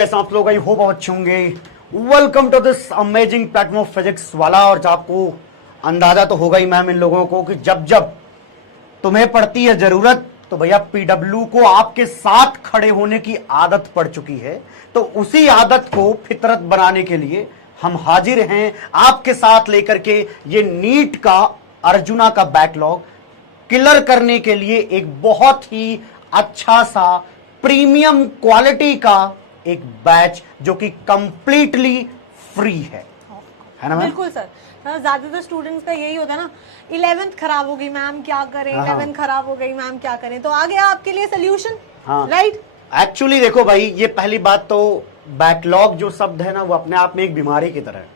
कैसे आप लोग, आई होप अच्छे होंगे। Welcome to this amazing platform physics Wallah. और आपको अंदाजा तो होगा ही मैम इन लोगों को कि जब जब तुम्हें पड़ती है जरूरत तो भैया पीडब्ल्यू को आपके साथ खड़े होने की आदत पड़ चुकी है। तो उसी आदत को फितरत बनाने के लिए हम हाजिर हैं आपके साथ लेकर के ये नीट का अर्जुना का बैकलॉग क्लियर करने के लिए एक बहुत ही अच्छा सा प्रीमियम क्वालिटी का एक बैच जो कि कंप्लीटली फ्री है ना मैम? बिल्कुल सर। ज्यादातर स्टूडेंट्स का यही होता है ना, 11th खराब हो गई मैम क्या करें, 11th खराब हो गई मैम क्या करें, तो आ गया आपके लिए सोल्यूशन। राइट। एक्चुअली देखो भाई, ये पहली बात तो बैकलॉग जो शब्द है ना वो अपने आप में एक बीमारी की तरह है।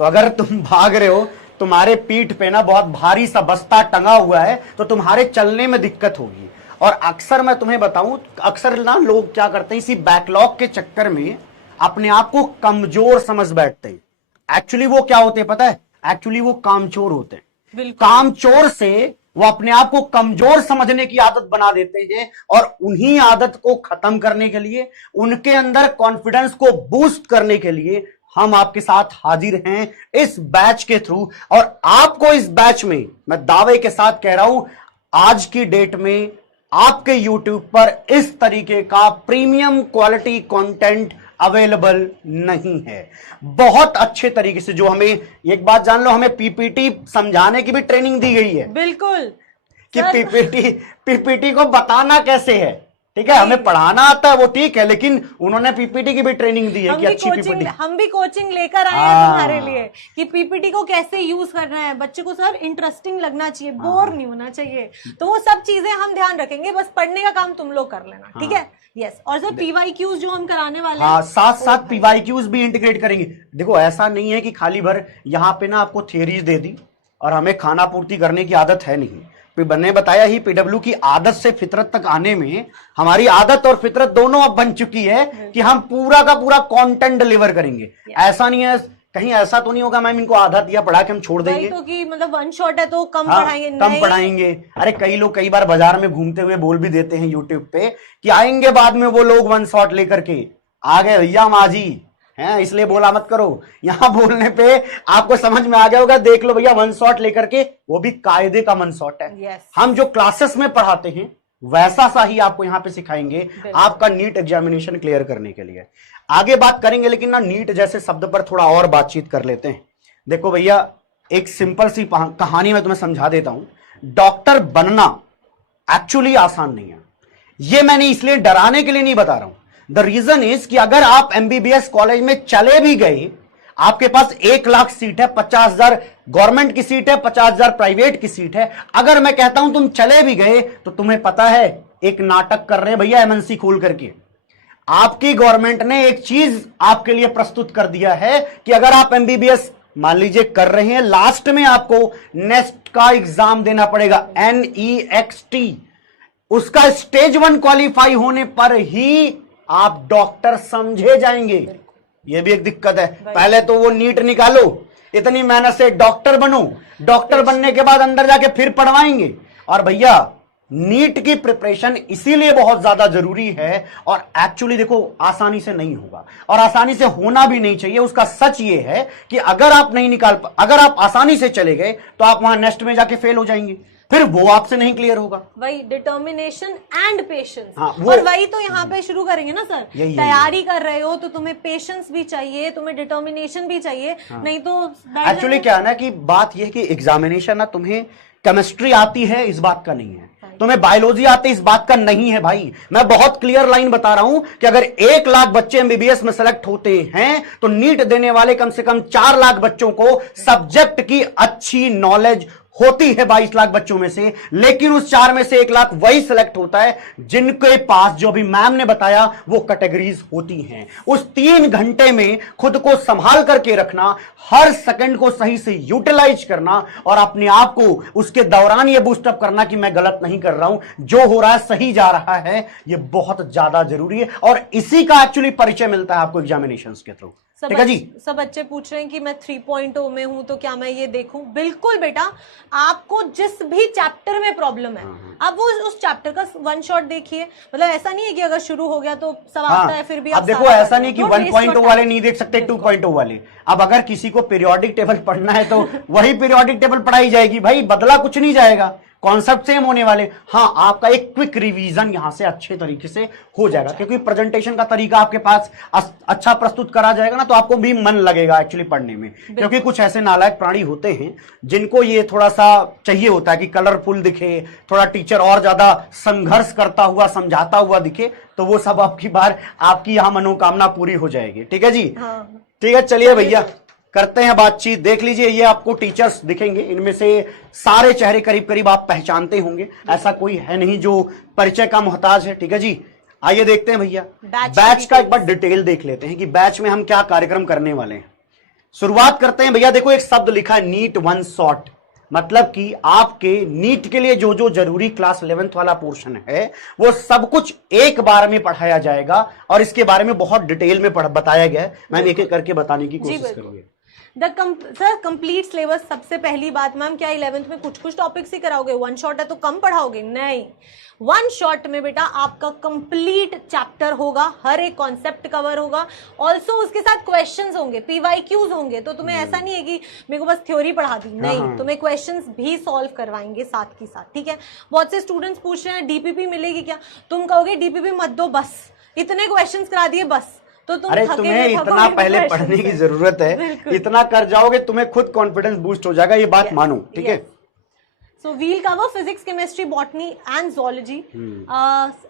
तो अगर तुम भाग रहे हो, तुम्हारे पीठ पे ना बहुत भारी सा बस्ता टंगा हुआ है, तो तुम्हारे चलने में दिक्कत होगी। और अक्सर मैं तुम्हें बताऊं, अक्सर ना लोग क्या करते हैं, इसी बैकलॉग के चक्कर में अपने आप को कमजोर समझ बैठते हैं। एक्चुअली वो क्या होते हैं पता है? एक्चुअली वो कामचोर होते हैं। कामचोर से वो अपने आप को कमजोर समझने की आदत बना देते हैं, और उन्हीं आदत को खत्म करने के लिए, उनके अंदर कॉन्फिडेंस को बूस्ट करने के लिए हम आपके साथ हाजिर हैं इस बैच के थ्रू। और आपको इस बैच में मैं दावे के साथ कह रहा हूं, आज की डेट में आपके YouTube पर इस तरीके का प्रीमियम क्वालिटी कंटेंट अवेलेबल नहीं है। बहुत अच्छे तरीके से, जो हमें एक बात जान लो, हमें पीपीटी समझाने की भी ट्रेनिंग दी गई है। बिल्कुल कि पीपीटी को बताना कैसे है। ठीक है, हमें पढ़ाना आता है वो ठीक है, लेकिन उन्होंने पीपीटी की भी ट्रेनिंग दी है कि अच्छी पीपीटी। हम भी कोचिंग लेकर आए हैं तुम्हारे लिए कि पीपीटी को कैसे यूज करना है। बच्चे को सर इंटरेस्टिंग लगना चाहिए, बोर नहीं होना चाहिए। तो वो सब चीजें हम ध्यान रखेंगे, बस पढ़ने का काम तुम लोग कर लेना। ठीक है। यस। और सर पीवाईक्यूज जो हम कराने वाले हैं, साथ साथ पीवाईक्यूज भी इंटीग्रेट करेंगे। देखो, ऐसा नहीं है कि खाली भर यहाँ पे ना आपको थियरीज दे दी और हमें खाना पूर्ति करने की आदत है नहीं। मैंने बताया ही, पीडब्ल्यू की आदत से फितरत तक आने में हमारी आदत और फितरत दोनों अब बन चुकी है कि हम पूरा का पूरा कंटेंट डिलीवर करेंगे। ऐसा नहीं है, कहीं ऐसा तो नहीं होगा मैम इनको आधा दिया पढ़ा के हम छोड़ देंगे तो कि मतलब वन शॉट है तो कम पढ़ाएंगे। कम पढ़ाएंगे। अरे कई लोग कई बार बाजार में घूमते हुए बोल भी देते हैं यूट्यूब पे कि आएंगे बाद में वो लोग वन शॉट लेकर के। आ गए भैया माजी हैं, इसलिए बोला मत करो। यहां बोलने पे आपको समझ में आ गया होगा। देख लो भैया, वन शॉट लेकर के, वो भी कायदे का वन शॉट है। हम जो क्लासेस में पढ़ाते हैं वैसा सा ही आपको यहां पे सिखाएंगे आपका नीट एग्जामिनेशन क्लियर करने के लिए। आगे बात करेंगे, लेकिन ना नीट जैसे शब्द पर थोड़ा और बातचीत कर लेते हैं। देखो भैया, एक सिंपल सी कहानी मैं तुम्हें समझा देता हूं। डॉक्टर बनना एक्चुअली आसान नहीं है। यह मैंने इसलिए डराने के लिए नहीं बता रहा हूं। द रीजन इज कि अगर आप एमबीबीएस कॉलेज में चले भी गए, आपके पास 1 लाख सीट है, 50,000 गवर्नमेंट की सीट है, 50,000 प्राइवेट की सीट है। अगर मैं कहता हूं तुम चले भी गए, तो तुम्हें पता है एक नाटक कर रहे हैं भैया एमएनसी खोल करके। आपकी गवर्नमेंट ने एक चीज आपके लिए प्रस्तुत कर दिया है कि अगर आप एमबीबीएस मान लीजिए कर रहे हैं, लास्ट में आपको नेक्स्ट का एग्जाम देना पड़ेगा, NEXT। उसका स्टेज 1 क्वालिफाई होने पर ही आप डॉक्टर समझे जाएंगे। यह भी एक दिक्कत है। पहले तो वो नीट निकालो, इतनी मेहनत से डॉक्टर बनो, डॉक्टर बनने के बाद अंदर जाके फिर पढ़वाएंगे। और भैया नीट की प्रिपरेशन इसीलिए बहुत ज्यादा जरूरी है। और एक्चुअली देखो, आसानी से नहीं होगा और आसानी से होना भी नहीं चाहिए। उसका सच ये है कि अगर आप नहीं अगर आप आसानी से चले गए तो आप वहां नेक्स्ट में जाके फेल हो जाएंगे, फिर वो आपसे नहीं क्लियर होगा। वही डिटर्मिनेशन एंड पेशेंस। और वही तो यहाँ पे शुरू करेंगे ना सर। तैयारी कर रहे हो तो तुम्हें पेशेंस भी चाहिए, तुम्हें डिटर्मिनेशन भी चाहिए। नहीं तो एक्चुअली क्या है ना कि बात यह कि एग्जामिनेशन ना, तुम्हें केमिस्ट्री आती है इस बात का नहीं है, तुम्हें बायोलॉजी आती है इस बात का नहीं है भाई। मैं बहुत क्लियर लाइन बता रहा हूं कि अगर 1 लाख बच्चे एमबीबीएस में सेलेक्ट होते हैं तो नीट देने वाले कम से कम 4 लाख बच्चों को सब्जेक्ट की अच्छी नॉलेज होती है 22 लाख बच्चों में से। लेकिन उस 4 में से 1 लाख वही सिलेक्ट होता है जिनके पास, जो भी मैम ने बताया, वो कैटेगरीज होती हैं। उस 3 घंटे में खुद को संभाल करके रखना, हर सेकंड को सही से यूटिलाइज करना और अपने आप को उसके दौरान ये बूस्टअप करना कि मैं गलत नहीं कर रहा हूं, जो हो रहा है सही जा रहा है, ये बहुत ज्यादा जरूरी है। और इसी का एक्चुअली परिचय मिलता है आपको एग्जामिनेशंस के थ्रू। ठीक है जी। सब बच्चे पूछ रहे हैं कि मैं 3.0 में हूं तो क्या मैं ये देखूं? बिल्कुल बेटा, आपको जिस भी चैप्टर में प्रॉब्लम है, अब वो उस चैप्टर का वन शॉट देखिए। मतलब ऐसा नहीं है कि अगर शुरू हो गया तो सब आता है फिर भी अब देखो ऐसा नहीं कि 1.0 वाले नहीं देख सकते 2.0 वाले। अब अगर किसी को पीरियोडिक टेबल पढ़ना है तो वही पीरियोडिक टेबल पढ़ाई जाएगी भाई, बदला कुछ नहीं जाएगा, कॉन्सेप्ट सेम होने वाले। हाँ, आपका एक क्विक रिवीजन यहां से अच्छे तरीके से हो जाएगा, क्योंकि प्रेजेंटेशन का तरीका आपके पास अच्छा प्रस्तुत करा जाएगा ना, तो आपको भी मन लगेगा एक्चुअली पढ़ने में। क्योंकि कुछ ऐसे नालायक प्राणी होते हैं जिनको ये थोड़ा सा चाहिए होता है कि कलरफुल दिखे, थोड़ा टीचर और ज्यादा संघर्ष करता हुआ समझाता हुआ दिखे, तो वो सब आपकी बार आपकी यहां मनोकामना पूरी हो जाएगी। ठीक है जी, ठीक है, चलिए भैया करते हैं बातचीत। देख लीजिए, ये आपको टीचर्स दिखेंगे, इनमें से सारे चेहरे करीब करीब आप पहचानते होंगे, ऐसा कोई है नहीं जो परिचय का मोहताज है। ठीक है जी, आइए देखते हैं भैया बैच का एक बार डिटेल देख लेते हैं कि बैच में हम क्या कार्यक्रम करने वाले हैं। शुरुआत करते हैं भैया, देखो एक शब्द लिखा है नीट वन शॉट, मतलब कि आपके नीट के लिए जो जो जरूरी क्लास 11th वाला पोर्शन है वो सब कुछ एक बार में पढ़ाया जाएगा, और इसके बारे में बहुत डिटेल में बताया गया है। मैम एक एक करके बताने की कोशिश करूंगी। सर कंप्लीट सिलेबस, सबसे पहली बात मैम, क्या 11th में कुछ कुछ टॉपिक्स ही कराओगे? वन शॉट है तो कम पढ़ाओगे? नहीं, वन शॉट में बेटा आपका कंप्लीट चैप्टर होगा, हर एक कॉन्सेप्ट कवर होगा, ऑल्सो उसके साथ क्वेश्चंस होंगे, पीवाईक्यूज होंगे। तो तुम्हें ऐसा नहीं है कि मेरे को बस थ्योरी पढ़ा दी, नहीं, तुम्हें क्वेश्चंस भी सॉल्व करवाएंगे साथ ही साथ। ठीक है, बहुत से स्टूडेंट्स पूछ रहे हैं डीपीपी मिलेगी क्या? तुम कहोगे डीपीपी मत दो, बस इतने क्वेश्चंस करा दिए बस, तो तुम अरे तुम्हें इतना पहले पढ़ने की जरूरत है, इतना कर जाओगे तुम्हें खुद कॉन्फिडेंस बूस्ट हो जाएगा, ये बात मानो। ठीक है, So we'll cover physics, chemistry, botany and zoology.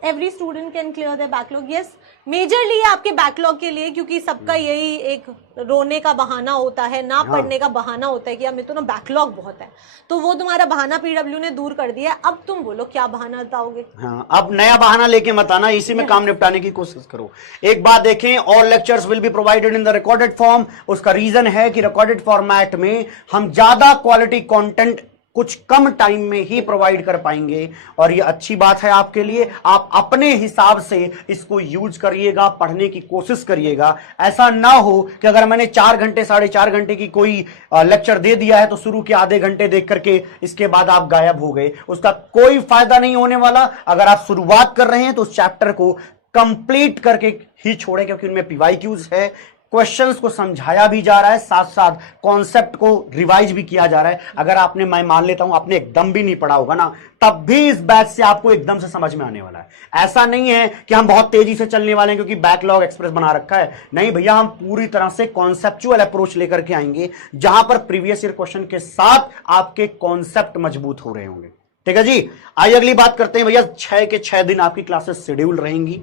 Every student can clear their backlog. Yes, majorly आपके backlog के लिए, क्योंकि सबका यही एक रोने का बहाना होता है, ना पढ़ने का बहाना होता है कि यार मेरे तो ना बैकलॉग बहुत है, तो वो तुम्हारा बहाना पीडब्ल्यू ने दूर कर दिया है। अब तुम बोलो क्या बहाना बताओगे? हाँ, अब नया बहाना लेके मत आना, इसी में काम निपटाने की कोशिश करो। एक बात देखें, all lectures will be provided in the recorded form. उसका रीजन है कि रिकॉर्डेड फॉर्मेट में हम ज्यादा क्वालिटी कंटेंट कुछ कम टाइम में ही प्रोवाइड कर पाएंगे, और ये अच्छी बात है आपके लिए। आप अपने हिसाब से इसको यूज करिएगा, पढ़ने की कोशिश करिएगा। ऐसा ना हो कि अगर मैंने 4 घंटे 4.5 घंटे की कोई लेक्चर दे दिया है तो शुरू के आधे घंटे देख करके इसके बाद आप गायब हो गए, उसका कोई फायदा नहीं होने वाला। अगर आप शुरुआत कर रहे हैं तो उस चैप्टर को कंप्लीट करके ही छोड़ें, क्योंकि उनमें पीवाईक्यूज है, क्वेश्चंस को समझाया भी जा रहा है, साथ साथ कॉन्सेप्ट को रिवाइज भी किया जा रहा है। अगर आपने, मैं मान लेता हूं आपने एकदम भी नहीं पढ़ा होगा ना, तब भी इस बैच से आपको एकदम से समझ में आने वाला है। ऐसा नहीं है कि हम बहुत तेजी से चलने वाले हैं क्योंकि बैकलॉग एक्सप्रेस बना रखा है, नहीं भैया, हम पूरी तरह से कॉन्सेप्चुअल अप्रोच लेकर के आएंगे, जहां पर प्रीवियस ईयर क्वेश्चन के साथ आपके कॉन्सेप्ट मजबूत हो रहे होंगे। ठीक है जी, आइए अगली बात करते हैं भैया। 6 के 6 दिन आपकी क्लासेस शेड्यूल रहेंगी।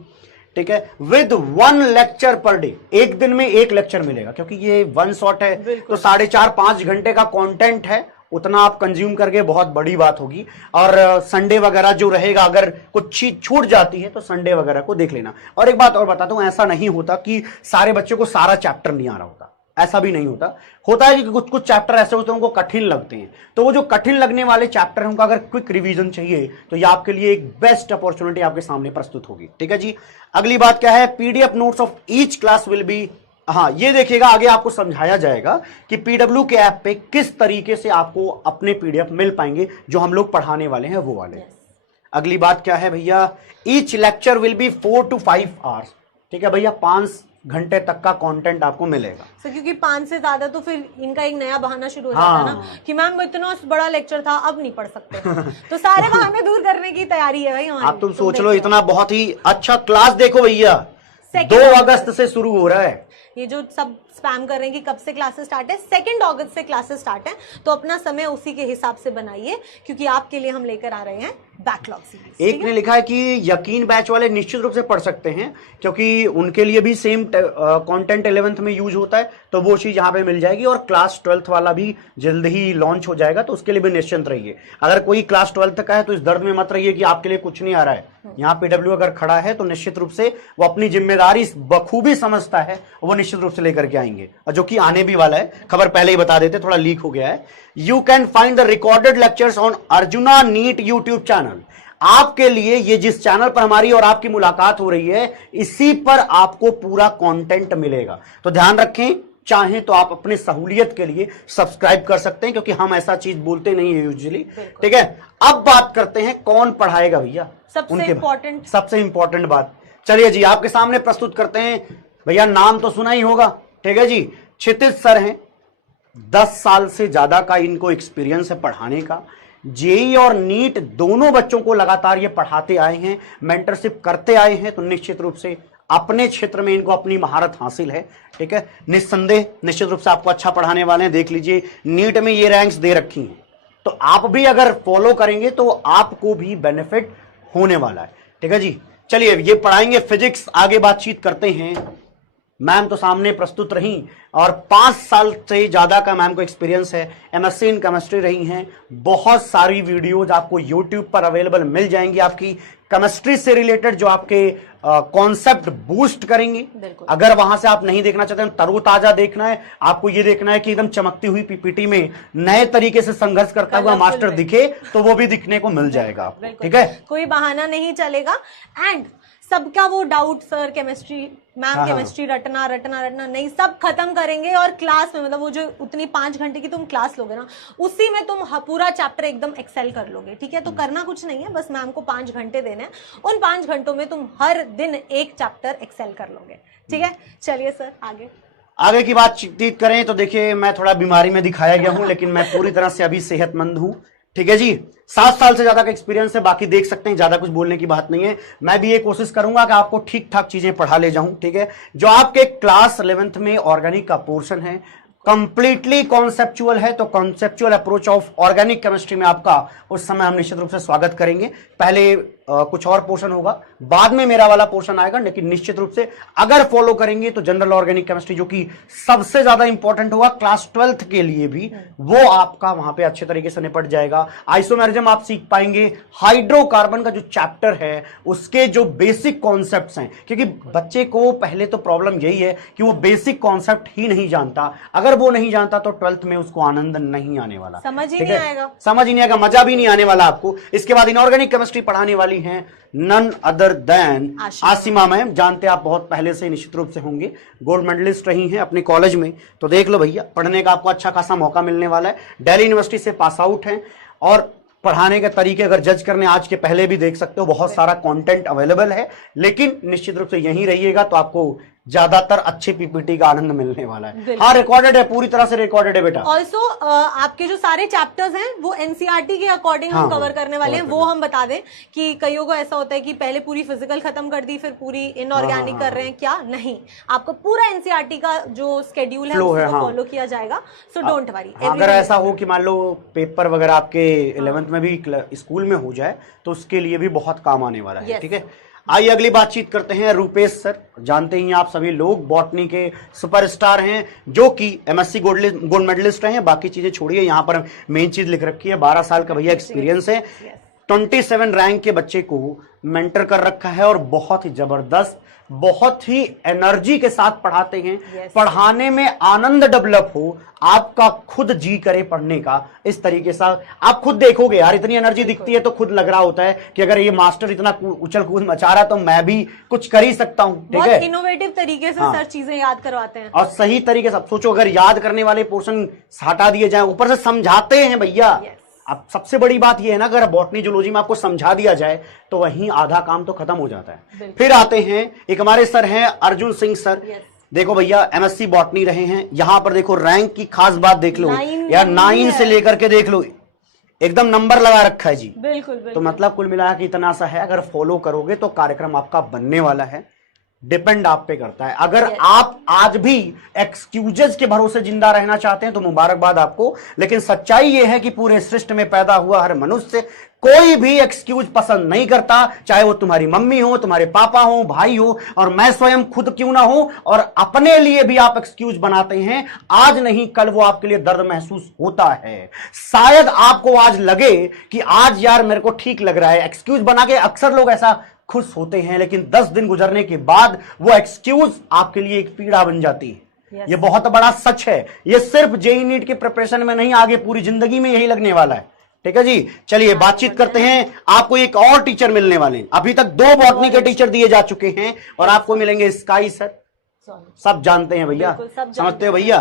ठीक है, विद 1 लेक्चर पर डे, एक दिन में 1 लेक्चर मिलेगा, क्योंकि ये वन शॉट है तो 4.5-5 घंटे का कंटेंट है, उतना आप कंज्यूम करके बहुत बड़ी बात होगी। और संडे वगैरह जो रहेगा, अगर कुछ चीज छूट जाती है तो संडे वगैरह को देख लेना। और एक बात और बताता हूं, ऐसा नहीं होता कि सारे बच्चों को सारा चैप्टर नहीं आ रहा होता, ऐसा भी नहीं होता। होता है कि कुछ कुछ चैप्टर ऐसे होते हैं उनको कठिन लगते हैं, तो वो जो कठिन लगने वाले चैप्टर हैं उनका अगर क्विक रिवीजन चाहिए तो ये आपके लिए एक बेस्ट अपॉर्चुनिटी आपके सामने प्रस्तुत होगी। ठीक है जी, अगली बात क्या है, PDF notes of each class will be, हाँ ये देखिएगा, आगे आपको समझाया जाएगा कि पीडब्ल्यू के ऐप पे किस तरीके से आपको अपने पीडीएफ मिल पाएंगे जो हम लोग पढ़ाने वाले हैं वो वाले। अगली बात क्या है भैया, each lecture will be 4 to 5 hours. ठीक है भैया, 5 घंटे तक का कंटेंट आपको मिलेगा। सर क्योंकि 5 से ज्यादा तो फिर इनका एक नया बहाना शुरू हो जाता है ना कि मैम इतना बड़ा लेक्चर था अब नहीं पढ़ सकते, तो सारे बहाने दूर करने की तैयारी है भाई हमारी। आप तुम सोच लो, इतना बहुत ही अच्छा क्लास देखो भैया, 2 अगस्त से शुरू हो रहा है। ये जो सब स्पैम कर रहे हैं कि कब से क्लासेस स्टार्ट है, 2 अगस्त से क्लासेस स्टार्ट है, तो अपना समय उसी के हिसाब से बनाइए, क्योंकि आपके लिए हम लेकर आ रहे हैं बैकलॉग सीरीज। एक ने लिखा है कि यकीन बैच वाले निश्चित रूप से पढ़ सकते हैं, क्योंकि उनके लिए भी सेम कंटेंट 11th में यूज होता है, तो वो चीज यहाँ पे मिल जाएगी। और क्लास 12th वाला भी जल्द ही लॉन्च हो जाएगा, तो उसके लिए भी निश्चिंत रहिए। अगर कोई क्लास 12th का है तो इस दर्द में मत रहिए कि आपके लिए कुछ नहीं आ रहा है। यहाँ पीडब्ल्यू अगर खड़ा है तो निश्चित रूप से वो अपनी जिम्मेदारी बखूबी समझता है, वो निश्चित रूप से लेकर के आएंगे, और जो कि आने भी वाला है। खबर पहले ही बता देते, थोड़ा लीक हो गया है। You can find the recorded lectures on Arjuna NEET YouTube channel. आपके लिए ये जिस चैनल पर हमारी और आपकी मुलाकात हो रही है, इसी पर आपको पूरा कंटेंट मिलेगा। तो ध्यान रखें, चाहें तो आप अपने सहूलियत के लिए सब्सक्राइब कर सकते हैं, क्योंकि हम ऐसा चीज बोलते नहीं है यूजुअली। ठीक है, अब बात करते हैं कौन पढ़ाएगा भैया, सबसे इंपॉर्टेंट बात। चलिए जी, आपके सामने प्रस्तुत करते हैं। भैया नाम तो सुना ही होगा, ठीक है जी, क्षितिज सर हैं। 10 साल से ज्यादा का इनको एक्सपीरियंस है पढ़ाने का। जेई और नीट दोनों बच्चों को लगातार ये पढ़ाते आए हैं, मेंटरशिप करते आए हैं, तो निश्चित रूप से अपने क्षेत्र में इनको अपनी महारत हासिल है। ठीक है, निस्संदेह निश्चित रूप से आपको अच्छा पढ़ाने वाले हैं। देख लीजिए, नीट में ये रैंक्स दे रखी हैं, तो आप भी अगर फॉलो करेंगे तो आपको भी बेनिफिट होने वाला है। ठीक है जी, चलिए ये पढ़ाएंगे फिजिक्स। आगे बातचीत करते हैं। मैम तो सामने प्रस्तुत रही और 5 साल से ज्यादा का मैम को एक्सपीरियंस है, एमएससी इन केमिस्ट्री रही हैं। बहुत सारी वीडियोज आपको यूट्यूब पर अवेलेबल मिल जाएंगी आपकी केमिस्ट्री से रिलेटेड, जो आपके कॉन्सेप्ट बूस्ट करेंगे। अगर वहां से आप नहीं देखना चाहते हैं, तरोताजा देखना है, आपको ये देखना है कि एकदम चमकती हुई पीपीटी में नए तरीके से संघर्ष करता हुआ मास्टर दिखे, तो वो भी दिखने को मिल जाएगा आपको। ठीक है, कोई बहाना नहीं चलेगा। एंड सबका वो doubt, sir chemistry ma'am chemistry रटना नहीं, सब खत्म करेंगे। और क्लास में मतलब वो जो उतनी 5 घंटे की तुम क्लास लोगे ना, उसी में तुम पूरा चैप्टर एकदम एक्सेल कर लोगे। ठीक है, तो करना कुछ नहीं है, बस मैम को 5 घंटे देने हैं। उन 5 घंटों में तुम हर दिन एक चैप्टर एक्सेल कर लोगे। ठीक है, चलिए सर आगे की बातचीत करें तो देखिए, मैं थोड़ा बीमारी में दिखाया गया हूं, लेकिन मैं पूरी तरह से अभी सेहतमंद हूं। ठीक है जी, 7 साल से ज्यादा का एक्सपीरियंस है। बाकी देख सकते हैं, ज्यादा कुछ बोलने की बात नहीं है। मैं भी ये कोशिश करूंगा कि आपको ठीक ठाक चीजें पढ़ा ले जाऊं। ठीक है, जो आपके क्लास 11th में ऑर्गेनिक का पोर्शन है, कंप्लीटली कॉन्सेप्चुअल है, तो conceptual approach of organic chemistry में आपका उस समय हम निश्चित रूप से स्वागत करेंगे। पहले कुछ और पोर्शन होगा, बाद में मेरा वाला पोर्शन आएगा, लेकिन निश्चित रूप से अगर फॉलो करेंगे तो जनरल ऑर्गेनिक केमिस्ट्री, जो कि सबसे ज्यादा इंपॉर्टेंट होगा क्लास 12th के लिए भी, वो आपका वहां पे अच्छे तरीके से निपट जाएगा। आइसोमेरिज्म आप सीख पाएंगे। हाइड्रोकार्बन का जो चैप्टर है, उसके जो बेसिक कॉन्सेप्ट्स हैं, क्योंकि बच्चे को पहले तो प्रॉब्लम यही है कि वो बेसिक कॉन्सेप्ट ही नहीं जानता। अगर वो नहीं जानता तो 12th में उसको आनंद नहीं आने वाला, समझ ही नहीं आएगा, मजा भी नहीं आने वाला आपको। इसके बाद इनऑर्गेनिक केमिस्ट्री पढ़ाने वाली हैं none other than Asima ma'am. जानते आप बहुत पहले से निश्चित रूप से होंगे, गोल्ड मेडलिस्ट रही हैं अपने कॉलेज में। तो देख लो भैया, पढ़ने का आपको अच्छा खासा मौका मिलने वाला है। दिल्ली यूनिवर्सिटी से पास आउट हैं, और पढ़ाने के तरीके अगर जज करने आज के पहले भी देख सकते हो, बहुत सारा कंटेंट अवेलेबल है। लेकिन निश्चित रूप से यहीं रहिएगा तो आपको ज्यादातर अच्छे पीपीटी का आनंद मिलने वाला है। हाँ, रिकॉर्डेड है, पूरी तरह से रिकॉर्डेड है बेटा। ऑल्सो आपके जो सारे चैप्टर्स हैं वो एनसीईआरटी के अकॉर्डिंग हम कवर करने वाले हैं। वो हम बता दें कि कईयों को ऐसा होता है कि पहले पूरी फिजिकल खत्म कर दी, फिर पूरी इनऑर्गेनिक कर रहे हैं। क्या नहीं, आपको पूरा एनसीईआरटी का जो स्केड्यूल है उसको फॉलो किया जाएगा। So don't worry. अगर ऐसा हो कि मान लो पेपर वगैरह आपके 11th में भी स्कूल में हो जाए, तो उसके लिए भी बहुत काम आने वाला है। ठीक है, आइए अगली बातचीत करते हैं। रूपेश सर, जानते ही आप सभी लोग, बॉटनी के सुपरस्टार हैं, जो कि एमएससी गोल्ड मेडलिस्ट रहे हैं। बाकी चीजें छोड़िए, यहां पर मेन चीज लिख रखी है, 12 साल का भैया एक्सपीरियंस है। 27 रैंक के बच्चे को मेंटर कर रखा है, और बहुत ही जबरदस्त, बहुत ही एनर्जी के साथ पढ़ाते हैं। पढ़ाने में आनंद डेवलप हो, आपका खुद जी करे पढ़ने का। इस तरीके से आप खुद देखोगे यार, इतनी एनर्जी दिखती है तो खुद लग रहा होता है कि अगर ये मास्टर इतना उछल कूद मचा रहा है तो मैं भी कुछ कर ही सकता हूं। ठीक है, इनोवेटिव तरीके से सर चीजें याद करवाते हैं, और सही तरीके से। सोचो, अगर याद करने वाले पोर्शन हटा दिए जाए, ऊपर से समझाते हैं भैया। अब सबसे बड़ी बात यह है ना, अगर बॉटनी जूलॉजी में आपको समझा दिया जाए तो वहीं आधा काम तो खत्म हो जाता है। फिर आते हैं एक हमारे सर हैं अर्जुन सिंह सर। देखो भैया, एमएससी बॉटनी रहे हैं। यहां पर देखो रैंक की खास बात देख लो यार, 9 से लेकर के देख लो, एकदम नंबर लगा रखा है जी। बिल्कुल। तो मतलब कुल मिला के इतना सा है, अगर फॉलो करोगे तो कार्यक्रम आपका बनने वाला है। डिपेंड आप पे करता है। अगर आप आज भी एक्सक्यूजेस के भरोसे जिंदा रहना चाहते हैं तो मुबारकबाद आपको, लेकिन सच्चाई यह है कि पूरे सृष्टि में पैदा हुआ हर मनुष्य कोई भी एक्सक्यूज पसंद नहीं करता, चाहे वो तुम्हारी मम्मी हो, तुम्हारे पापा हो, भाई हो, और मैं स्वयं खुद क्यों ना हो। और अपने लिए भी आप एक्सक्यूज बनाते हैं, आज नहीं कल वो आपके लिए दर्द महसूस होता है। शायद आपको आज लगे कि आज यार मेरे को ठीक लग रहा है, एक्सक्यूज बना के अक्सर लोग ऐसा खुश होते हैं, लेकिन 10 दिन गुजरने के बाद वो एक्सक्यूज आपके लिए एक पीड़ा बन जाती है। ये बहुत बड़ा सच है। ये सिर्फ जेईई नीट के प्रिपरेशन में नहीं, आगे पूरी जिंदगी में यही लगने वाला है। ठीक है जी, चलिए बातचीत करते हैं। आपको एक और टीचर मिलने वाले हैं। अभी तक 2 बॉटनी के टीचर दिए जा चुके हैं, और आपको मिलेंगे स्काई सर, सब जानते हैं भैया, बिल्कुल, सब जानते समझते हो भैया।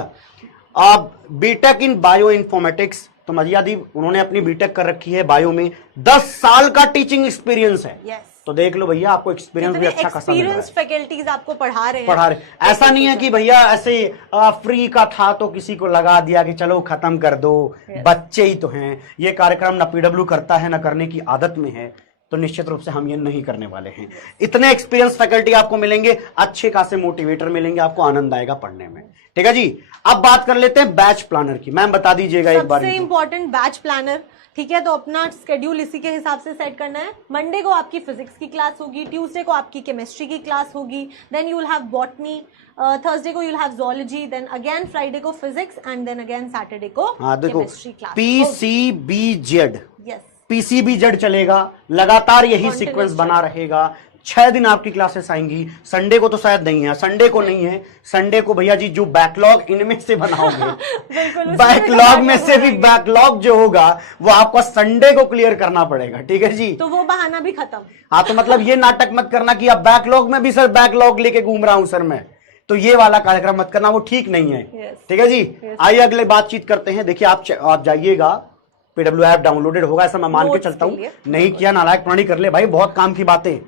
आप बीटेक इन बायो इन्फॉर्मेटिक्स, तो मजिया दी उन्होंने अपनी बीटेक कर रखी है बायो में, 10 साल का टीचिंग एक्सपीरियंस है। यस, तो देख लो भैया, आपको एक्सपीरियंस भी अच्छा खासा मिल रहा है। एक्सपीरियंस फैकल्टीज आपको पढ़ा रहे हैं। ऐसा नहीं है कि भैया ऐसे फ्री का था तो किसी को लगा दिया कि चलो खत्म कर दो, बच्चे ही तो हैं। ये कार्यक्रम ना पीडब्ल्यू करता है, ना करने की आदत में है, तो निश्चित रूप से हम ये नहीं करने वाले हैं। इतने एक्सपीरियंस फैकल्टी आपको मिलेंगे, अच्छे खासे मोटिवेटर मिलेंगे, आपको आनंद आएगा पढ़ने में। ठीक है जी, अब बात कर लेते हैं बैच प्लानर की। मैम बता दीजिएगा एक बार। सबसे इंपॉर्टेंट बैच प्लानर, ठीक है, तो अपना स्केड्यूल इसी के हिसाब से सेट करना है। मंडे को आपकी फिजिक्स की क्लास होगी, ट्यूसडे को आपकी केमिस्ट्री की क्लास होगी, then you will have botany, Thursday को you will have zoology, then again Friday को physics and then again Saturday को chemistry class. PCBZ, yes, PCBZ चलेगा लगातार, यही सीक्वेंस बना रहेगा। 6 दिन आपकी क्लासेस आएंगी। संडे को तो शायद नहीं है, संडे को नहीं है, संडे को भैया जी जो बैकलॉग इनमें से बनाओगे बैकलॉग में से भी बैकलॉग जो होगा वो आपको संडे को क्लियर करना पड़ेगा। ठीक है जी, तो वो बहाना भी खत्म। हाँ, तो मतलब ये नाटक मत करना कि अब बैकलॉग में भी सर बैकलॉग लेके घूम रहा हूं सर मैं, तो ये वाला कार्यक्रम मत करना, वो ठीक नहीं है। ठीक है जी, आइए अगले बातचीत करते हैं। देखिए आप जाइएगा, पीडब्ल्यू ऐप डाउनलोडेड होगा, ऐसा मैं मान के चलता हूं। नहीं किया नालायक प्राणी कर ले भाई, बहुत काम की बातें,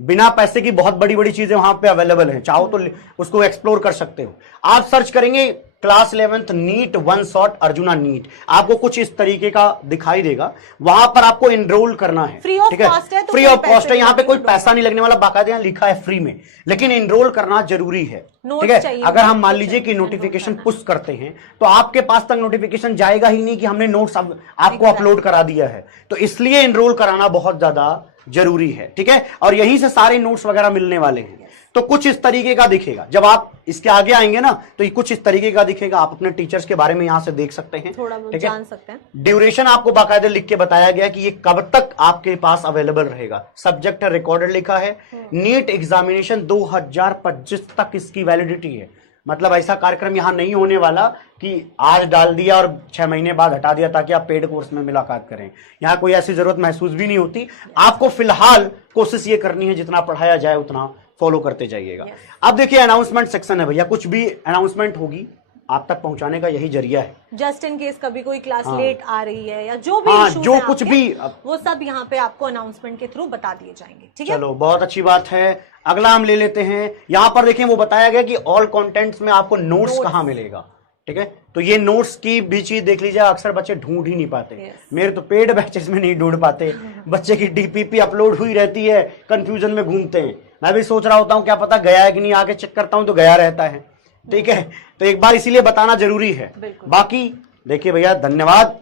बिना पैसे की बहुत बड़ी बड़ी चीजें वहां पे अवेलेबल हैं, चाहो तो उसको एक्सप्लोर कर सकते हो। आप सर्च करेंगे class 11th NEET 1 shot Arjuna NEET, आपको कुछ इस तरीके का दिखाई देगा, वहां पर आपको एनरोल करना है। फ्री ऑफ ठीक है, कॉस्ट है, तो फ्री ऑफ कॉस्ट है, यहाँ पे कोई पैसा नहीं लगने वाला, बाकायदा यहाँ लिखा है फ्री में, लेकिन एनरोल करना जरूरी है। ठीक है, अगर हम मान लीजिए कि नोटिफिकेशन पुश करते हैं तो आपके पास तक नोटिफिकेशन जाएगा ही नहीं कि हमने नोट्स आपको अपलोड करा दिया है, तो इसलिए एनरोल कराना बहुत ज्यादा जरूरी है। ठीक है, और यहीं से सारे नोट्स वगैरह मिलने वाले हैं। तो कुछ इस तरीके का दिखेगा, जब आप इसके आगे आएंगे ना तो ये कुछ इस तरीके का दिखेगा। आप अपने टीचर्स के बारे में यहां से देख सकते हैं, थोड़ा बहुत जान सकते हैं। ड्यूरेशन आपको बाकायदे लिख के बताया गया कि ये कब तक आपके पास अवेलेबल रहेगा। सब्जेक्ट है रिकॉर्डेड लिखा है। नीट एग्जामिनेशन 2025 तक इसकी वैलिडिटी है। मतलब ऐसा कार्यक्रम यहां नहीं होने वाला कि आज डाल दिया और 6 महीने बाद हटा दिया ताकि आप पेड कोर्स में मुलाकात करें। यहां कोई ऐसी जरूरत महसूस भी नहीं होती। आपको फिलहाल कोशिश ये करनी है जितना पढ़ाया जाए उतना फॉलो करते जाइएगा। अब देखिए अनाउंसमेंट सेक्शन है भैया, कुछ भी अनाउंसमेंट होगी आप तक पहुंचाने का यही जरिया है। जस्ट इन केस कभी कोई क्लास लेट आ रही है या जो भी जो है कुछ भी वो सब यहाँ पे आपको अनाउंसमेंट के थ्रू बता दिए जाएंगे। ठीक है, चलो बहुत अच्छी बात है। अगला हम ले लेते हैं, यहाँ पर देखिए वो बताया गया कि ऑल कंटेंट्स में आपको नोट्स कहाँ मिलेगा। ठीक है, तो ये नोट्स की भी चीज देख लीजिए, अक्सर बच्चे ढूंढ ही नहीं पाते। मेरे तो पेड बैचेस में नहीं ढूंढ पाते, बच्चे की डीपीपी अपलोड हुई रहती है, कंफ्यूजन में घूमते हैं। मैं भी सोच रहा होता हूँ क्या पता गया है कि नहीं, आके चेक करता हूं तो गया रहता है। ठीक है, तो एक बार इसीलिए बताना जरूरी है। बाकी देखिए भैया धन्यवाद,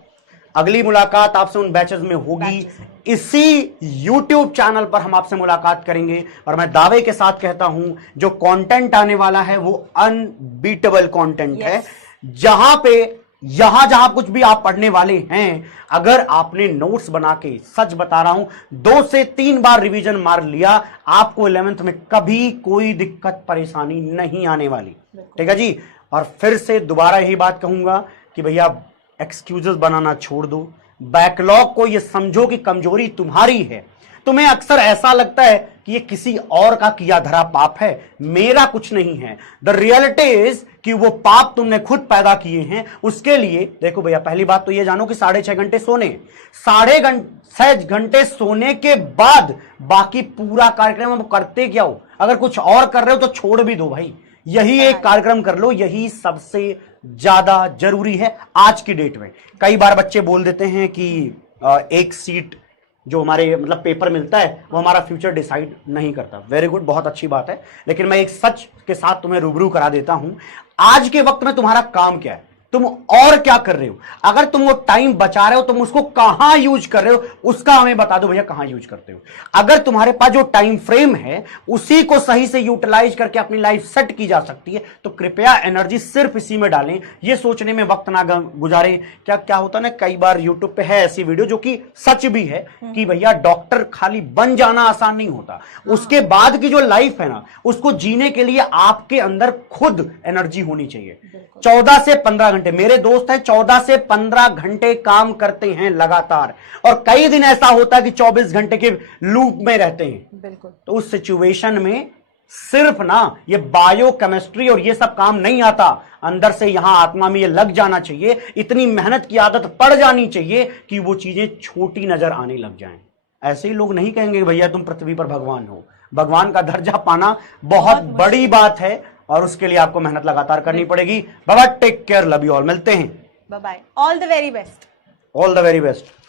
अगली मुलाकात आपसे उन बैचेस में होगी, इसी YouTube चैनल पर हम आपसे मुलाकात करेंगे। और मैं दावे के साथ कहता हूं जो कंटेंट आने वाला है वो अनबीटेबल कंटेंट है। जहां कुछ भी आप पढ़ने वाले हैं, अगर आपने नोट्स बना के, सच बता रहा हूं, 2 से 3 बार रिवीजन मार लिया, आपको 11th में कभी कोई दिक्कत परेशानी नहीं आने वाली। ठीक है जी, और फिर से दोबारा यही बात कहूंगा कि भैया एक्सक्यूजेस बनाना छोड़ दो। बैकलॉग को ये समझो कि कमजोरी तुम्हारी है। तुम्हें अक्सर ऐसा लगता है कि ये किसी और का किया धरा पाप है, मेरा कुछ नहीं है। द रियलिटी इज कि वो पाप तुमने खुद पैदा किए हैं। उसके लिए देखो भैया, पहली बात तो ये जानो कि 6.5 घंटे सोने, 6.5 घंटे सोने के बाद बाकी पूरा कार्यक्रम अब करते क्या हो। अगर कुछ और कर रहे हो तो छोड़ भी दो भाई, यही एक कार्यक्रम कर लो, यही सबसे ज्यादा जरूरी है आज की डेट में। कई बार बच्चे बोल देते हैं कि एक सीट जो हमारे मतलब पेपर मिलता है वो हमारा फ्यूचर डिसाइड नहीं करता। वेरी गुड, बहुत अच्छी बात है, लेकिन मैं एक सच के साथ तुम्हें रूबरू करा देता हूं। आज के वक्त में तुम्हारा काम क्या है, तुम और क्या कर रहे हो। अगर तुम वो टाइम बचा रहे हो, तुम उसको कहां यूज कर रहे हो उसका हमें बता दो भैया, कहां यूज करते हो। अगर तुम्हारे पास जो टाइम फ्रेम है उसी को सही से यूटिलाइज करके अपनी लाइफ सेट की जा सकती है, तो कृपया एनर्जी सिर्फ इसी में डालें, ये सोचने में वक्त ना गुजारें। क्या होता है ना, कई बार यूट्यूब पे है ऐसी वीडियो जो कि सच भी है कि भैया डॉक्टर खाली बन जाना आसान नहीं होता, उसके बाद की जो लाइफ है ना उसको जीने के लिए आपके अंदर खुद एनर्जी होनी चाहिए। 14 से 15 घंटे, मेरे दोस्त हैं 14 से 15 घंटे काम करते हैं लगातार, और कई दिन ऐसा होता है कि 24 घंटे के लूप में रहते हैं। बिल्कुल, तो उस सिचुएशन में सिर्फ ना ये बायो केमिस्ट्री और ये सब काम नहीं आता, अंदर से यहां आत्मा में ये लग जाना चाहिए, इतनी मेहनत की आदत पड़ जानी चाहिए कि वो चीजें छोटी नजर आने लग जाएं। ऐसे ही लोग नहीं कहेंगे भैया तुम पृथ्वी पर भगवान हो। भगवान का दर्जा पाना बहुत बड़ी बात है और उसके लिए आपको मेहनत लगातार करनी पड़ेगी। बाबा take care, love you all, मिलते हैं। Bye bye, all the very best. All the very best.